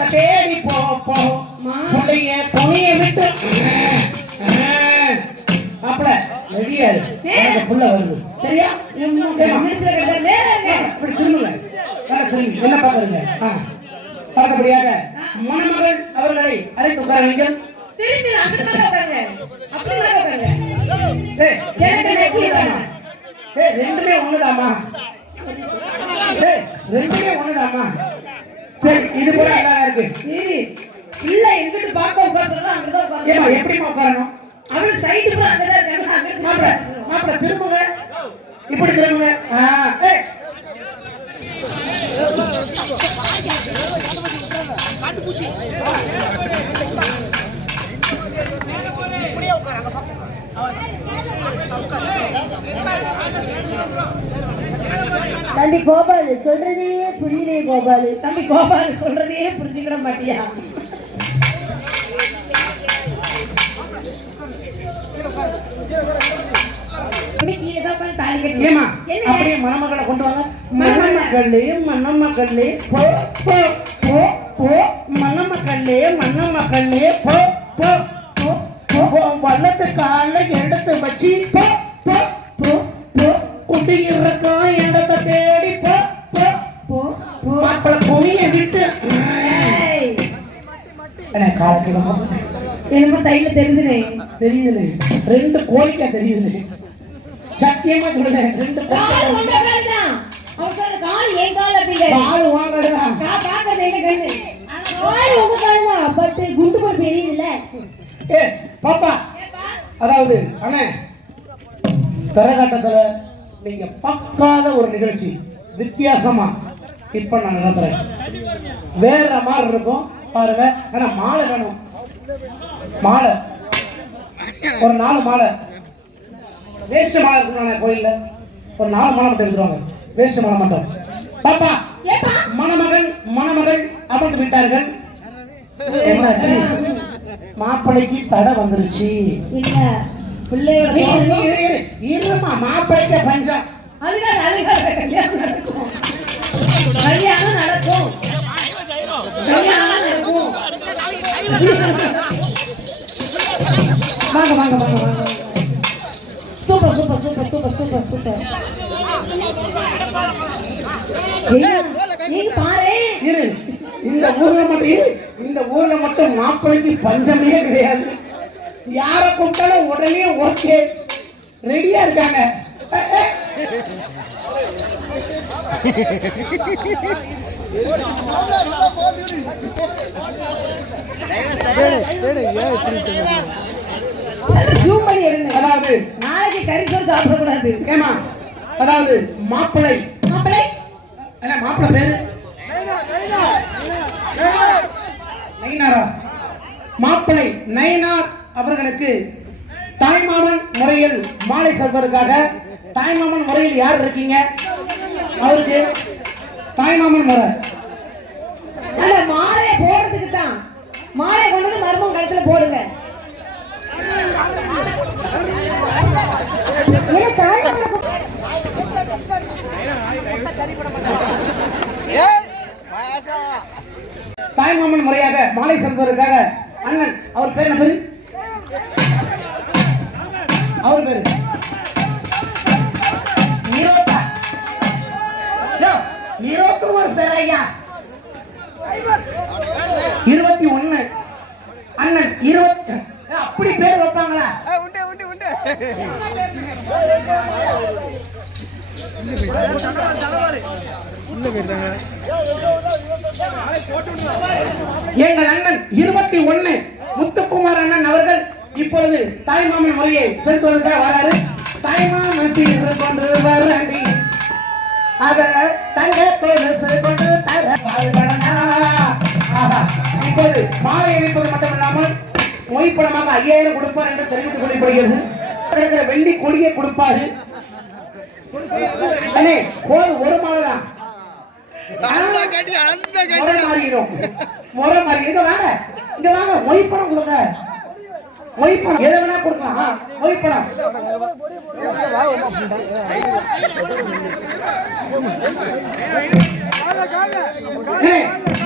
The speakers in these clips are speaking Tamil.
இடத்தை தேடி போ புள்ளைய துணிய விட்டு அப்பல ரெடியா இருக்கு புள்ள வருது சரியா இப்படி திரும்புங்க திரும்பி என்ன பாக்குறீங்க அடுத்தபடியாக மணமகள் அவர்களை அழைத்து உட்கார நீங்கள் ரெண்டுமே ஒண்ணுதாமா ரெண்டுமே ஒண்ணுதாமா சரி இது கூட நல்லா இருக்கு இல்ல எங்கிட்ட பாக்க உட்கார்றதா அங்கதான் உட்கார்றோம் ஏமா எப்படிமா உட்காரணும் அவள சைடு போற அங்கதான் இருக்காங்க அங்க மாப்ள திரும்புங்க இப்படி திரும்புங்க ஏய் காட்டு பூச்சி இப்படியே உட்காருங்க தம்பி கோபால் சொல்றதே புரியலே கோபால் தம்பி கோபால் சொல்றதே புரிஞ்சுக்கிட மாட்டியா அப்படியே மணமகளை கொண்டு வாங்க மணமகளே போ போ போ போ மணமகளே போ போ போ வலது காலை எடுத்து வச்சு போ போ போ போ குடியிருக்கா இடத்தை தேடி போ போ போ மாப்பிள துணியை விட்டு என்னமோ சைடுல தெரியுதுனே ரெண்டு கோழிக்கா தெரியுதுனே சத்தியமா சொல்லுங்க ரெண்டு கால் என் கால் அப்படிங்க கால் வாங்கடா நான் பாக்குறது எங்க கண்ணு கால் உங்க கால் தான் பட் குண்டு போட்டு தெரியுதுல பாப்பா அதாவது அண்ணே கரகாட்டத்துல நீங்க பார்க்காத ஒரு நிகழ்ச்சி வித்தியாசமா இப்ப நான் நடத்துறேன் வேற மாதிரி இருக்கும் பாருங்க ஆனா மாலை வேணும் மாலை ஒரு 4 மாலை வேஷ்ட மாலை இருக்குங்க கோயில்ல ஒரு 4 மாலை மட்டும் எடுத்துருவாங்க வேஷ்ட மாலை மட்டும் பாப்பா மணமகள் அமர்ந்து விட்டார்கள் என்னாச்சு மாப்பிளைக்கு தடை வந்துருச்சு இல்ல பிள்ளையோட இருமா மாப்பிளைக்கு பஞ்சம் அழுகாத கல்யாணம் நடக்கும் வாங்க சூப்பர் நீங்க பாரு இரு இந்த ஊர்ல மட்டும் மாப்பிளைக்கு பஞ்சமே கிடையாது யார கூப்பிட்டாலும் உடனே ஓகே ரெடியா இருக்காங்க அதாவது நாளைக்கு கறிசோறு சாப்பிடக்கூடாது ஏமா அதாவது மாப்பிள்ளை என்ன மாப்பிள்ளை பேரு நயினாரா மாப்பிள்ளை நயினார் அவர்களுக்கு தாய்மாமன் முறையில் மாலை செல்வதற்காக தாய்மாமன் முறையில் யார் இருக்கீங்க அவருக்கு தாய்மாமன் முறை மாலை போடுறதுக்கு தான் மாலை கொண்டு வந்து மருமகன் கழுத்துல போடுங்க தாய்மாமன் முறையாக மாலை செலுத்துவதற்காக அண்ணன் அவர் பேர் என்ன பேரு அவர் பேரு ஒரு பேர் ஐயா 21 அண்ணன் 20 அப்படி பேர் வைப்பாங்களா எங்கள் அண்ணன் 21 முத்துக்குமார் அண்ணன் அவர்கள் இப்பொழுது தாய்மாமன் முறையை செலுத்துவதற்காக வராரு. தாய்மாமன் சீர் கொண்டு வரண்டி அத தங்க பெருசு கொண்டு இப்போது மாலை இணைப்பது மட்டுமில்லாமல் மொய்ப்படமாக 5000 கொடுப்பார் என்று தெரிவித்துக் கொள்ளப்படுகிறது. வெள்ளி கொடியை கொடுப்பாரு. அண்ணே போது ஒரு மாலை தான் முறை மாறி இங்க வாங்க மொய்ப்படம் கொடுங்க. மொய்ப்படம் எதை வேணா கொடுக்கலாம். மொய்ப்படம்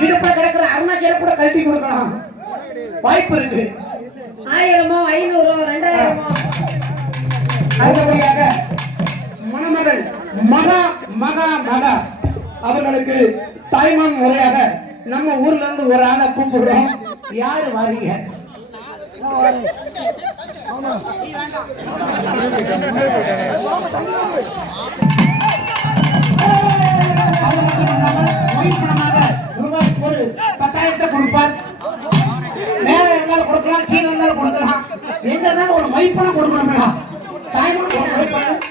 இடுப்புல கிடக்கிற அருணாச்சல கூட கட்டி கொடுக்கலாம், வாய்ப்பு இருக்கு. 1000மோ 500 2000மோ. அடுத்தபடியாக மணமகள் மகா மகா மகா அவர்களுக்கு தாய்மான் முறையாக நம்ம ஊர்ல இருந்து ஒரு ஆளை கூப்பிடுறோம். யாரு வாரீங்க? ரூபாய் ஒரு 10,000 கொடுப்பார். மேல இருந்தாலும் கொடுக்கலாம், கீழே இருந்தாலும் கொடுக்கலாம், எங்க இருந்தாலும் ஒரு மைப்பணம் கொடுக்கணும். தாய்மான் ஒரு மைப்பணம்.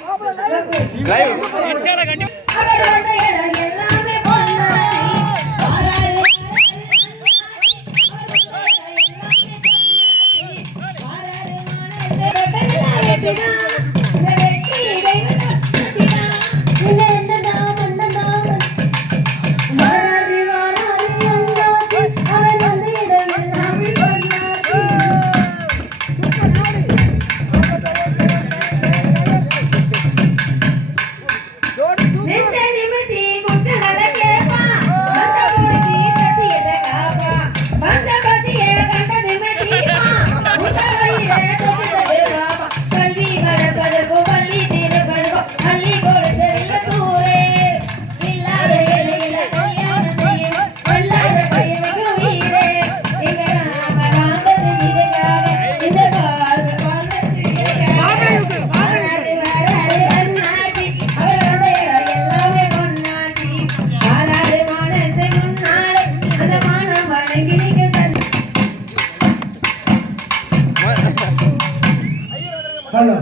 ஹலோ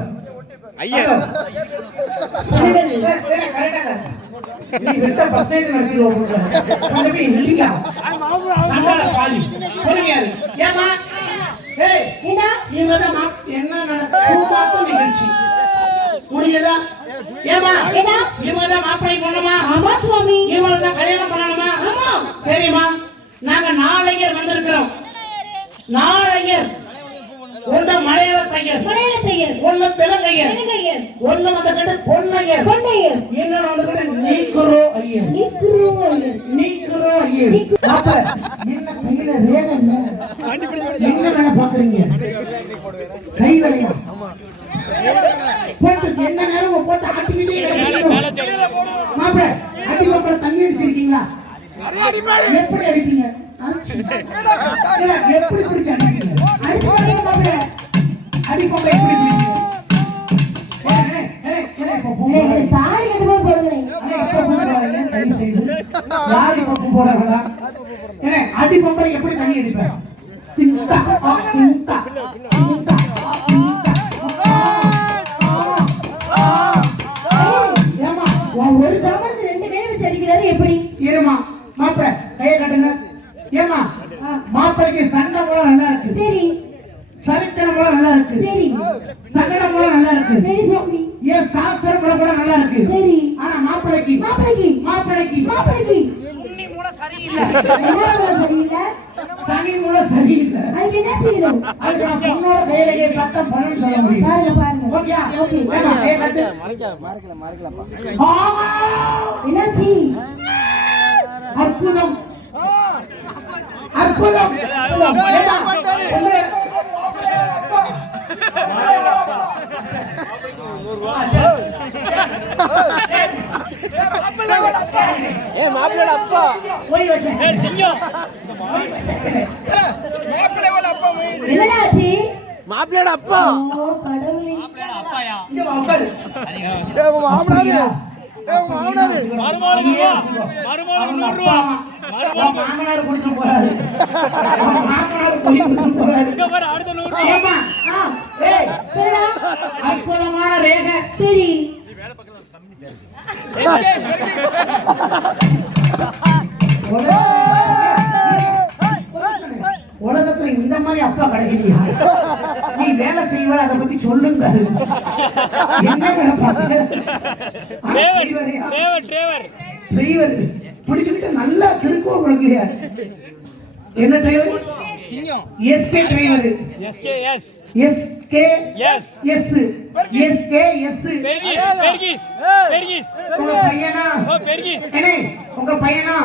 ஐயா நீ வெட்ட பஸ்ஸேஜ் நடத்திடுவோம். கொஞ்சம் போய் நில்லுங்க. சண்டால பாலி பொறுமையாரு. ஏமா ஏய் என்ன இவதான் என்ன நடக்கும் நிகழ்ச்சி முடிஞ்சதா? ஏமா இவதான் மாப்பிள்ளை பொண்ணுமா? ஆமா சுவாமி. இவதான் கல்யாணம் பண்ணணுமா? ஆமா. சரிம்மா, நாங்க நாளையர் வந்திருக்கிறோம். நாளையர் ஒன்று மலையாள தையர், ஒன்று தெலுங்கையர், ஒன்று வந்து பொன்னையர், இன்னொன்று வந்து நீக்குறோ ஐயர். அப்ப என்ன கையில ரேகை இல்ல, என்ன வேலை பாக்குறீங்க? கை வேலையா போட்டு என்ன நேரம் போட்டு ஆட்டிக்கிட்டே மாப்பிள்ள அடி மாப்பிள்ள தண்ணி அடிச்சிருக்கீங்களா? எப்படி அடிப்பீங்க? எப்படி பிடிச்சு அடிப்பீங்க? அடி பொம்பளை எப்படி பிடிப்பீங்க? தாய் கட்டும்போது போடுறேன். யாரு பப்பு போடுறா? அடி பொம்பளை எப்படி தண்ணி அடிப்பேன்? ஒரு ஜாமத்துக்கு 2 கை வச்சு அடிக்கிறாரு எப்படி? இருமா மாப்பிள்ள கையை கட்டுங்க. ஏமா மாப்பிளைக்கு சண்டை மூலம் நல்லா இருக்கு. சரி. சரித்திரம் மூலம் நல்லா இருக்கு. சரி. சகடம் மூலம் நல்லா இருக்கு. சரி சுவாமி. ஏன் சாஸ்திரம் மூலம் கூட நல்லா இருக்கு. சரி. ஆனா மாப்பிளைக்கு சுன்னி மூலம் சரியில்லை. சனி மூலம் சரியில்லை. அதுக்கு என்ன செய்யணும்? அதுக்கு நான் பொண்ணோட கையிலேயே சத்தம் பண்ணணும்னு சொல்ல முடியும். பாருங்க. Okay okay. என்னாச்சு? அற்புதம் அற்புதம். மாப்பிள்ளோட அப்பா போய் வச்சேன். என்னடாச்சு? மாப்பிள்ளோட அப்பா. ஓ கடவுளே. இங்க வா உட்காரு. மாமனாரு மாமனார் கொடுத்துட்டு போறாரு. மாமனார் கொடுத்துட்டு போறாரு. ஏமா ஏய் அற்புதமான ரேகை. சரி. உலகத்துல இந்த மாதிரி அப்பா கிடைக்கலையா? நீ வேலை செய்வ, அதை பத்தி சொல்லுங்க. என்ன வேலை பார்த்து செய்வது பிடிச்சுக்கிட்டு நல்லா திருப்பூர் கொடுக்கலையா? என்ன டிரைவர்? SK driver. எஸ்கேஎஸ் உங்க பையனா? உங்க பையனா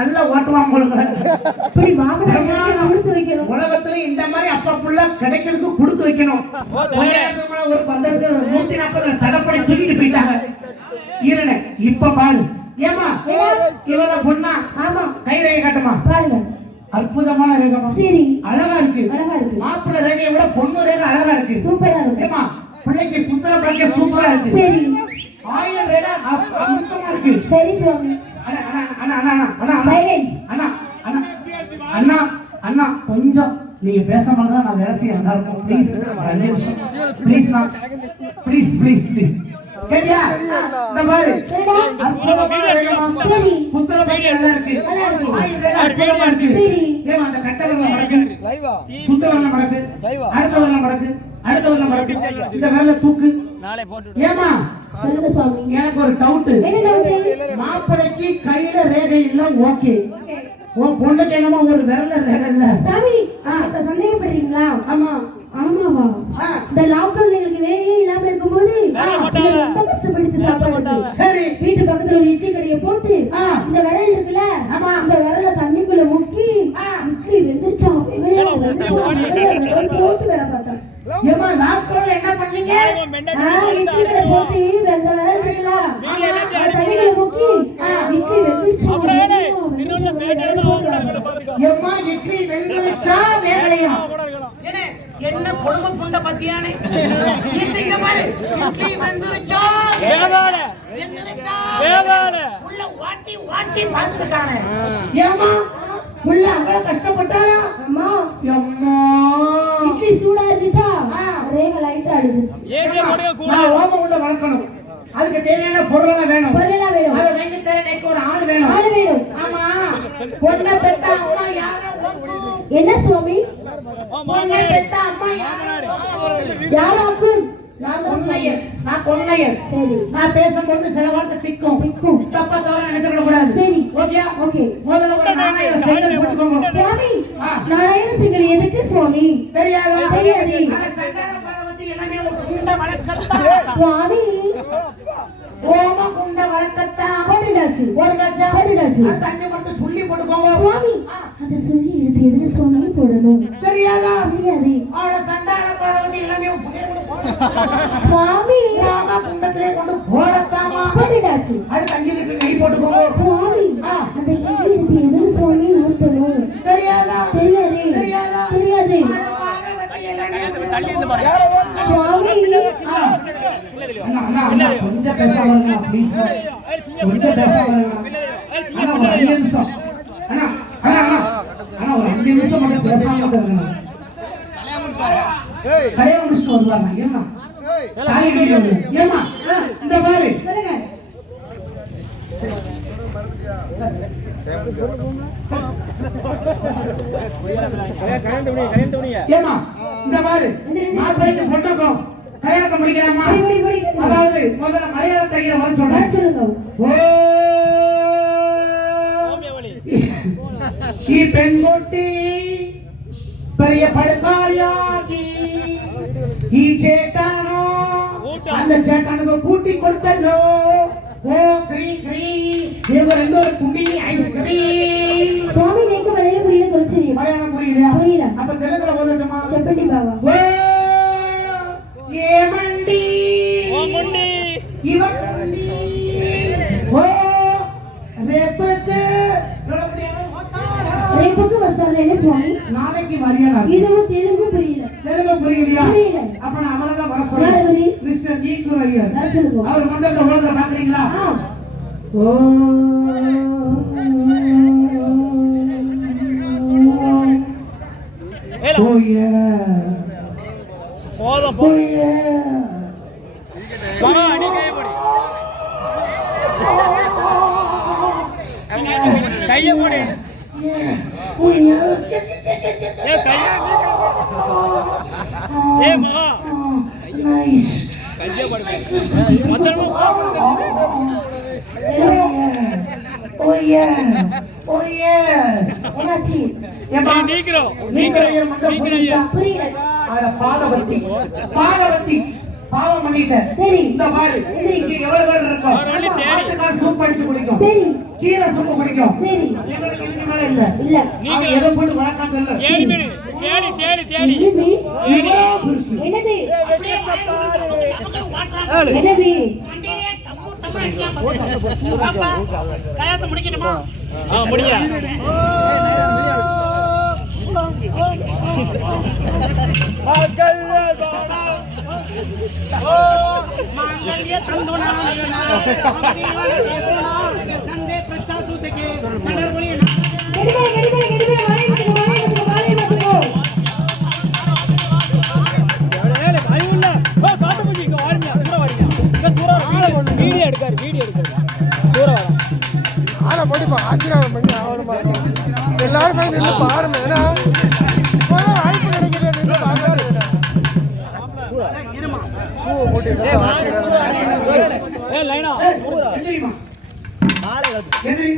நல்லா ஓட்டுவான் உங்களுக்கு. இப்படி மாமனார் கொடுத்து வைக்கணும். உலகத்துல இந்த மாதிரி அப்பா புள்ள கிடைக்கிறதுக்கு கொடுத்து வைக்கணும். கொஞ்ச நேரத்துக்கு முன்னாடி ஒரு 140 தடப்படை தூக்கிட்டு போயிட்டாங்க ஈரனை. இப்ப பாரு ஏமா இவத பொண்ணா? ஆமா. கை ரேகை காட்டுமா பாருங்க. அற்புதமான ரேகமா. சரி. அழகா இருக்கு. அழகா இருக்கு. மாப்பிள்ளை ரேகையை விட பொண்ணு ரேகை அழகா இருக்கு. சூப்பரா இருக்கு. ஏமா பிள்ளைக்கு புத்திர பாக்கிய சூப்பரா இருக்கு. சரி. 1000 ரேகை அம்சமா இருக்கு. சரி சுவாமி. அண்ணா கொஞ்சம் நீங்க பேசாம தான் நான் வேலை செய்ய நல்லா இருக்கும். ப்ளீஸ் 2 நிமிஷம் ப்ளீஸ்ண்ணா. ப்ளீஸ் கேட்டியா? இந்த பாரு அற்புதமான ரேகைமா. புத்திர பாக்கிய நல்லா இருக்கு. 1000 ரேகை அற்புதமா இருக்கு. ஏமா அந்த கட்டவரல மடக்கு சுத்த வரல மடக்கு அடுத்த வரல மடக்கு அடுத்த வரல மடக்கு இந்த விரல தூக்கு நாளை போட்டு. ஏமா சொல்லுங்க சுவாமி. எனக்கு ஒரு டவுட். என்ன டவுட்? மாப்பிளைக்கு கையில ரேகை இல்ல ஓகே. உன் பொண்ணுக்கு என்னமா ஒரு விரல ரேகை இல்ல? சாமி சந்தேகப்படுறீங்களா? ஆமா. ஆமாவா? இந்த லாக்டவுன்ல எங்களுக்கு வேலையே இல்லாம இருக்கும்போது ரொம்ப கஷ்டப்பட்டு சாப்பாடு. சரி. வீட்டு பக்கத்துல ஒரு இட்லி கடையை போட்டு இந்த விரல் இருக்குல்ல இந்த விரல தண்ணிக்குள்ள முக்கி இட்லி வெந்துருச்சா போட்டு வேலை பார்த்தா. ஏமா லாக்டவுன்ல என்ன பண்ணீங்க? இட்லி கடை போட்டு அந்த விரல் இருக்குல்ல தண்ணிக்குள்ள முக்கி இட்லி வெந்துருச்சா. ஏமா இட்லி வெந்துருச்சா வேகலையா? என்ன கொடுமை புண்ட பத்தியானே இங்க பாரு இட்லி வெந்துருச்சா உள்ள வாட்டி பாத்துட்டானே. ஏமா உள்ள அங்க கஷ்டப்பட்டாரா? அம்மா அம்மா இட்லி சூடா இருந்துச்சா ரேகை லைட்டா அடிச்சிருச்சு. நான் ஓமம் உள்ள வளர்க்கணும். அதுக்கு தேவையான பொருளெல்லாம் வேணும். அதை வாங்கி தரேன். ஒரு ஆள் வேணும். ஆமா. பொண்ணை பெத்த அம்மா யாரோ? என்ன சுவாமி? பொண்ணை பெத்த அம்மா யாராக்கும்? நான் கொன்னையர். சரி. நான் பேசும்போது சில வார்த்தை திக்கும். தப்பா தவறா நினைக்க கூடாது. சரி. ஓகே. முதல்ல ஒரு 4000 செங்கல் போட்டுக்கோங்க. சுவாமி 4000 செங்கல் எதுக்கு சுவாமி? தெரியாது. அந்த சண்டார பாதவதி எல்லாமே குண்ட வளர்க்கத்தா. சுவாமி ஓம குண்ட வளர்க்கத்தா. போட்டுடாச்சு. தண்ணி மட்டும் சொல்லி போட்டுக்கோங்க. சுவாமி அத சொல்லி எடுத்து எதுக்கு சுவாமி போடணும்? தெரியாதா? தெரியாது. அவள சண்டார பாதவதி எல்லாமே சுவாமி ஓம குண்டத்திலே கொண்டு போடத்தாமா. போட்டுடாச்சு. அது தண்ணி விட்டு நெய் போட்டுக்கோங்க. சுவாமி அந்த இட்லி எடுத்து எதுக்கு சுவாமி ஊத்தணும்? தெரியாதா? தெரியாது. சுவாமி அண்ணா கொஞ்சம் பேச வருங்க ப்ளீஸ். கொஞ்சம் பேச வருங்க. அண்ணா ஒரு 5 நிமிஷம். அண்ணா ஒரு 5 நிமிஷம் மட்டும் பேசாம இருங்க. கல்யாணம் முடிச்சுட்டு வருவாங்க. ஏமா ஏமா இந்த மாதிரி சொல்லுங்க. ஏமா இந்த மாதிரி மாப்பிள்ளைக்கு பொண்ணுக்கும் கல்யாணத்தை முடிக்கலாமா? அதாவது முதல்ல மலையாள தைக்கிற வர சொல்லுங்க. ಈ ಪೆಣ್ಕೊಟ್ಟಿ பெரிய படுக்காயாகி ಈ சேட்டானோ அந்த சேட்டானுக்கு கூட்டி கொடுத்தனோ. ஓ கிரீ இவங்க 2 பேரும் குண்டி ஐஸ்கிரீம். சுவாமி நீங்க மலையாளம் புரியல தெரிஞ்சது. மலையாளம் புரியலையா? புரியல. அப்ப தெலுங்குல ஓதட்டுமா? చెప్పండి బావా. ఓ ఏమండి ఓ ముండి ఇవండి ఓ రేపకి రేపకి వస్తారేనే స్వామి. நாளைக்கு வரியா? இதுவும் தெலுங்கு புரியல. தெலுங்கு புரியலையா? புரியல. அப்ப நான் அவரை தான் வர சொல்றேன். மிஸ்டர் நீக்குர் ஐயர். அவர் மந்திரத்தை ஓதுற பாக்குறீங்களா? ஓ ஓயே ஓயே வாங்க அடி கை போடு. கையை போடு. ஓயே ஏ கையை ஏ மகா நைஸ் கையை போடு. மத்தறமா ஓயே ஓயே பாவம் பண்ணிட்டேன். சரி. இந்த பாரு, இங்க எவ்வளவு பேர் இருக்கோம்? ஆட்டுக்கால் சூப் அடிச்சு குடிக்கும். சரி. கீரை சூப்பு குடிக்கும். சரி. எங்களுக்கு இதுக்கு மேல இல்ல. இல்ல. நீங்க எதை போட்டு வளர்க்காம தெரியல. என்னது? இவ்வளோ பெருசு. என்னது? அப்படியே என்னது? மண்டையே தம்மு தம்மு அடிக்காம பாப்பா, கல்யாணத்தை முடிக்கணுமா? மாங்கல்ய தந்துனா தந்தே பிரச்சாசூதகே மலர்வொளிய கெடுவே கெடுவே கெடுவே வாயை மட்டும் வாயை மட்டும் வீடியோ எடுக்காரு தூரம் வரும் ஆனா போட்டு ஆசீர்வாதம் பண்ணி ஆகணுமா எல்லாரும் போய் நின்று பாருங்க ஏன்னா வாய்ப்பு கிடைக்கிறது நின்று பாருங்க போட்டு லைனா எந்திரிமா. எந்திரி.